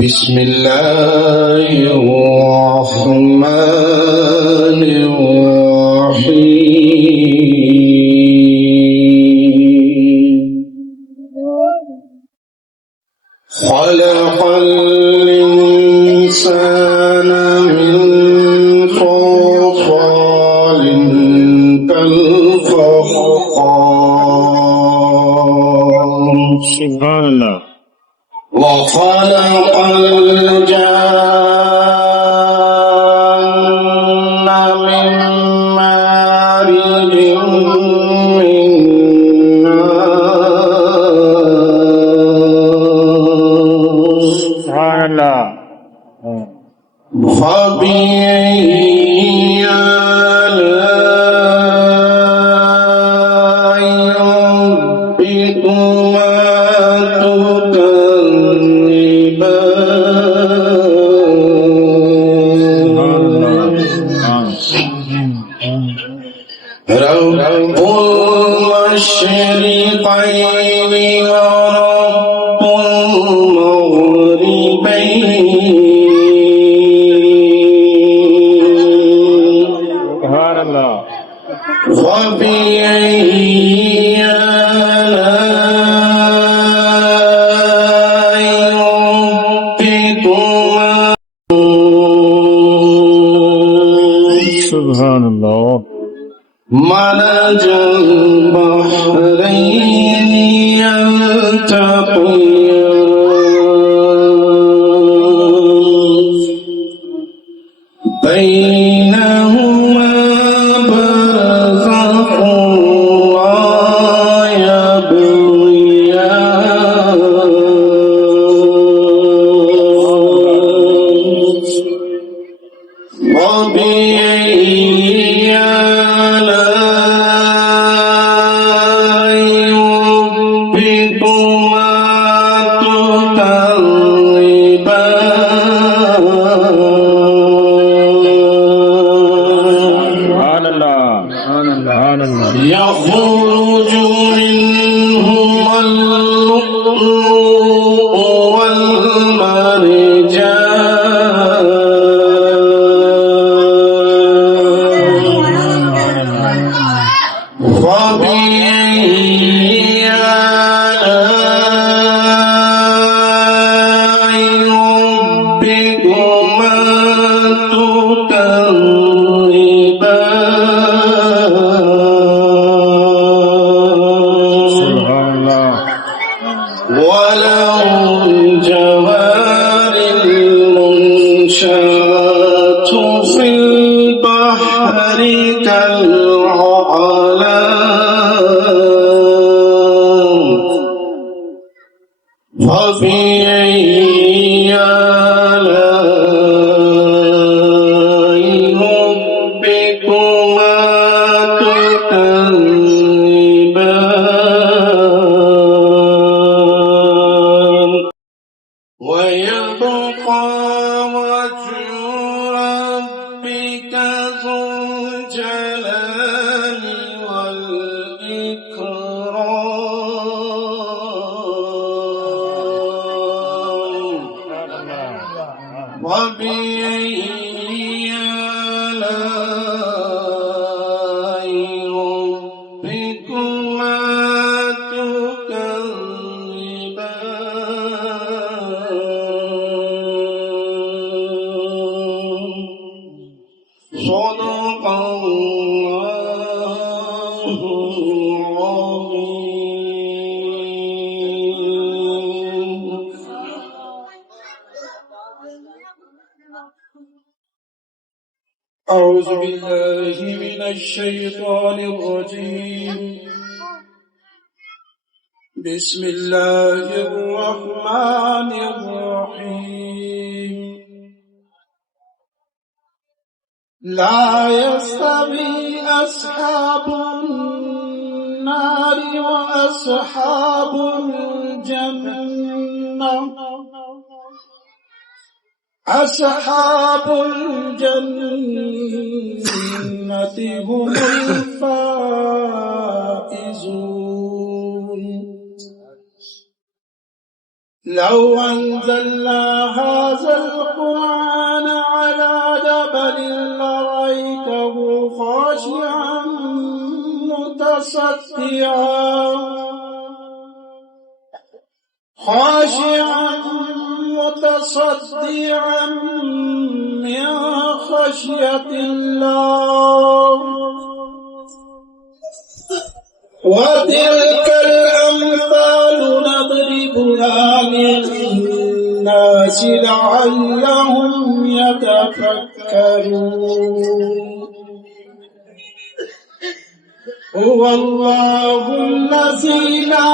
بسم الله الرحمن الرحيم خلق الإنسان من صلصال كالفخار سبحان الله. وخلق الجان من مارج من نار سبحان الله. فبأي آلاء ربكما رب المشرقين ورب المغربين سبحان الله. فبأي آلاء ربكما سبحان الله. مرج البحرين يلتقيان بينهما برزخ لا يبغيان وبأي آلاء ربكما تكذبان يخرج منهما اللؤلؤ والمرجان فبأي آلاء ربكما تكذبان وله الجوار المنشآت في البحر كالأعلام فبأي آلاء ربكما تكذبان ويبقى وجه ربك ذو الجلال والإكرام وبأي آلاء ربكما تكذبان صدق الله العظيم. أعوذ بالله من الشيطان الرجيم. بسم الله الرحمن الرحيم. لا يستوي أصحاب النار وأصحاب الجنة أصحاب الجنة هم الفائزون. لو أنزلنا هذا القرآن على جبل لرأيته خاشعا متصدعا من خشية الله. وتلك الأمثال نضربها للناس لعلهم يتفكرون. هو الله الذي لا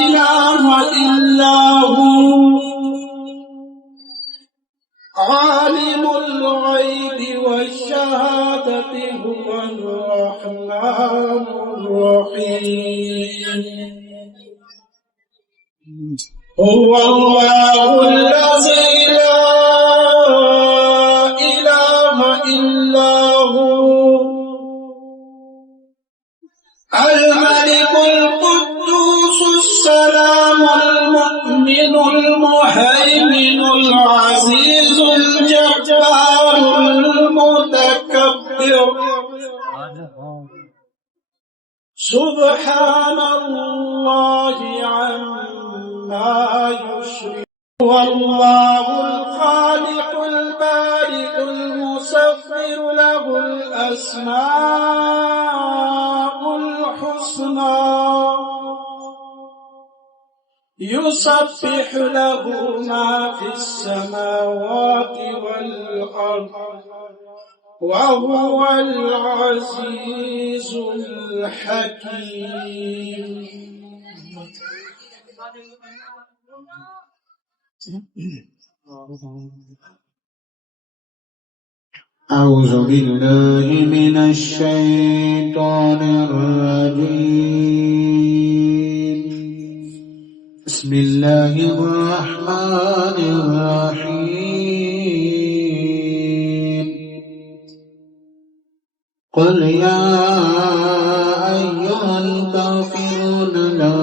إله إلا هو عالم الغيب والشهادة هو الرحمن الرحيم. هو الله الذي لا إله إلا هو الملك القدوس السلام المؤمن المهيمن العزيز الجبار المتكبر. سبحان الله عما يشركون. هو الله الخالق البارئ المصور له الأسماء الحسنى يسبح له ما في السماوات والأرض وهو العزيز الحكيم. أعوذ بالله من الشيطان الرجيم. بسم الله الرحمن الرحيم. قل يا أيها الكافرون لا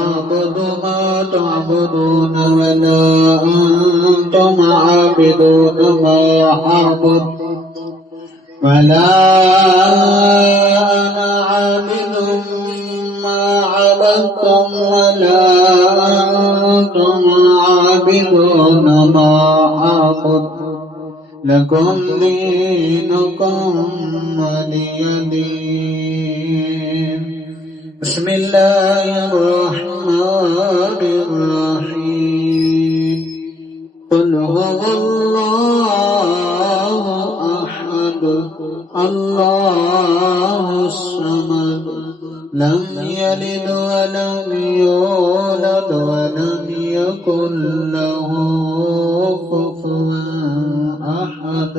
أعبد ما تعبدون ولا أنتم عابدون ما أعبد ولا أنا عابد ما عبدتم ولا أنتم عابدون ما أعبد لكم دينكم ولي دين. بسم الله الرحمن الرحيم. قل هو الله أحد الله الصمد لم يلد ولم يولد ولم يكن له كفوا أحد.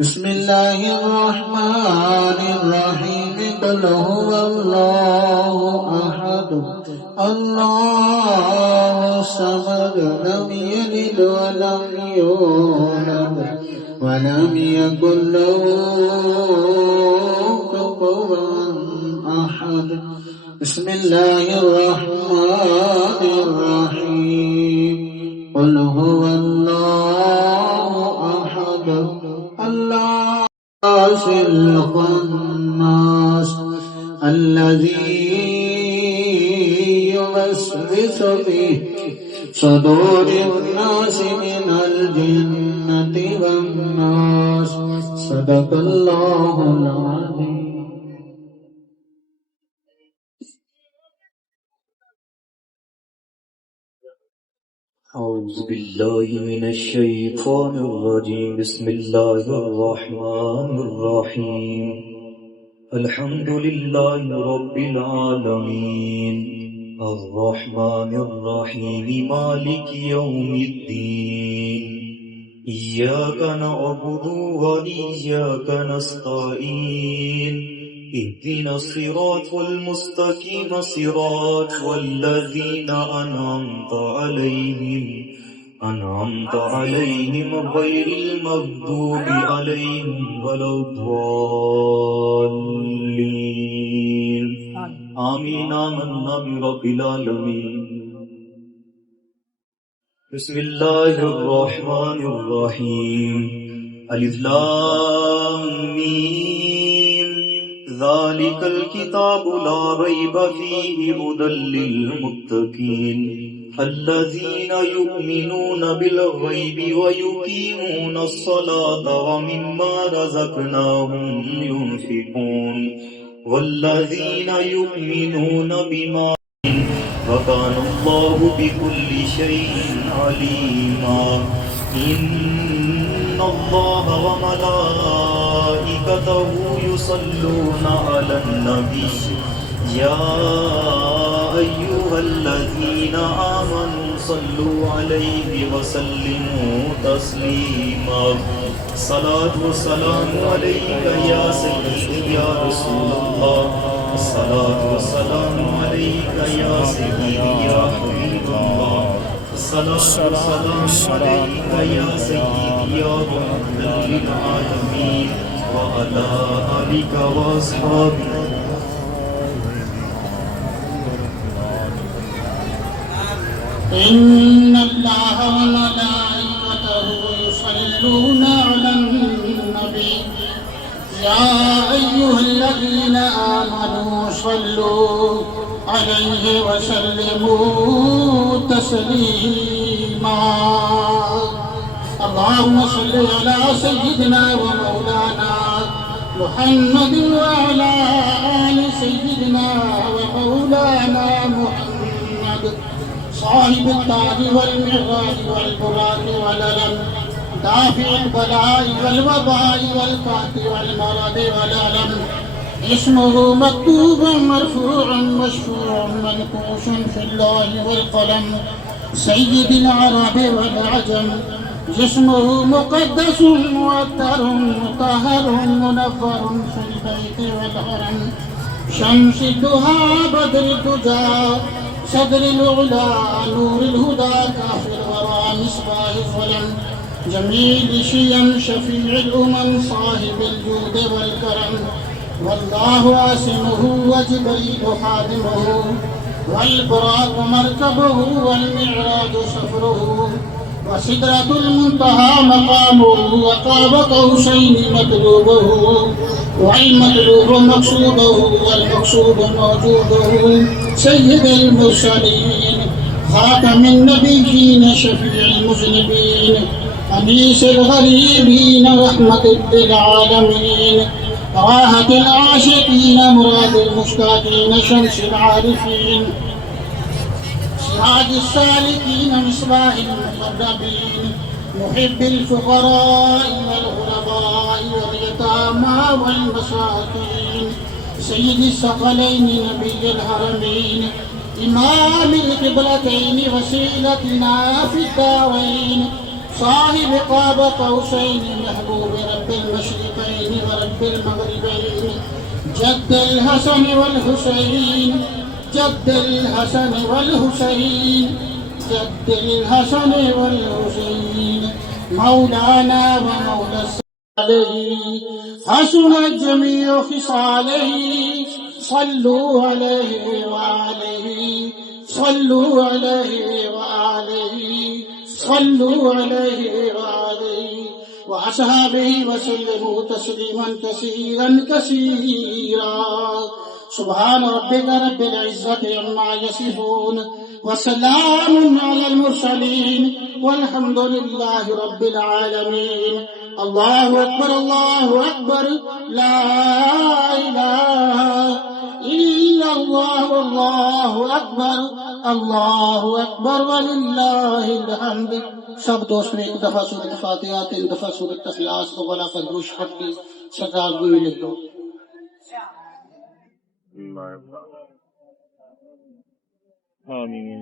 بسم الله الرحمن الرحيم. قل هو الله أحد الله الصمد لم يلد ولم يولد ولم يكن له كفوا أحد. بسم الله الرحمن الرحيم. قل هو الله أحد الله الخناس الذي يوسوس في صدور الناس من الجنة والناس. صدق الله العظيم. أعوذ بالله من الشيطان الرجيم. بسم الله الرحمن الرحيم. الحمد لله رب العالمين الرحمن الرحيم مالك يوم الدين. إياك نعبد وإياك نستعين. اهدنا الصراط المستقيم صراط والذين أنعمت عليهم غير المغضوب عليهم ولا الضالين. آمين. آمنا برب العالمين بسم الله الرحمن الرحيم الف لام ميم ذلك الكتاب لا ريب فيه هدى للمتقين الذين يؤمنون بالغيب ويقيمون الصلاة ومما رزقناهم ينفقون والذين يؤمنون بما وكان الله بكل شيء عليما إن الله وملائكته يصلون على النبي يا أيها الذين آمنوا صلوا عليه وسلموا تسليما الصلاة والسلام عليك يا سيدي يا رسول الله الصلاة والسلام عليك يا سيدي يا حبيب الله الصلاة والسلام عليك يا سيدي يا رحمة للعالمين وعلى آلك وأصحابك إن الله وملائكته يصلون على النبي يا أيها الذين آمنوا صلوا عليه وسلموا تسليما اللهم صل على سيدنا ومولانا محمد وعلى آل سيدنا ومولانا محمد صاحب التاج والمعراج والبراق والألم دافع البلاء والوباء والقحط والمرض والألم اسمه مكتوب مرفوع مشفوع منقوش في الله والقلم سيد العرب والعجم جسمه مقدس مؤثر مطهر منفر في البيت والحرم شمس الدهى بدر الدجى صدر العلا نور الهدى كافر الورى مصباح الظلم جميل شيم شفيع الأمم صاحب الجود والكرم والله عاصمه وجبريل خادمه والبراق مركبه والمعراج سفره وسدرة المنتهى مقامه وقاب قوسين مطلوبه والمطلوب مقصوده والمقصود موجوده سيد المرسلين خاتم النبيين شفيع المذنبين أنيس الغريبين رحمة للعالمين راحة العاشقين مراد المشتاقين شمس العارفين سراج السالكين مصباح المقربين محب الفقراء والغرباء واليتامى والمساكين سيد الثقلين نبي الحرمين إمام القبلتين وسيلتنا في الدارين صاحب قاب قوسين محبوب رب المشرقين ورب المغربين جد الحسن والحسين جد الحسن والحسين جد الحسن والحسين مولانا ومولى الصالحين حسنت جميع خصاله صلوا عليه وعليه صلوا عليه وعليه صلوا عليه وعليه وأصحابه وسلموا تسليما كثيرا كثيرا سبحان ربك رب العزة عما يصفون وسلام على المرسلين والحمد لله رب العالمين الله أكبر الله أكبر لا إله إلا الله والله أكبر ولله الحمد سب دوست میں ایک دفعہ سورۃ فاتحہ 3 دفعہ سورۃ اخلاص کو بلا کر دروش پڑھ کے سرکار کو لکھ دو آمین.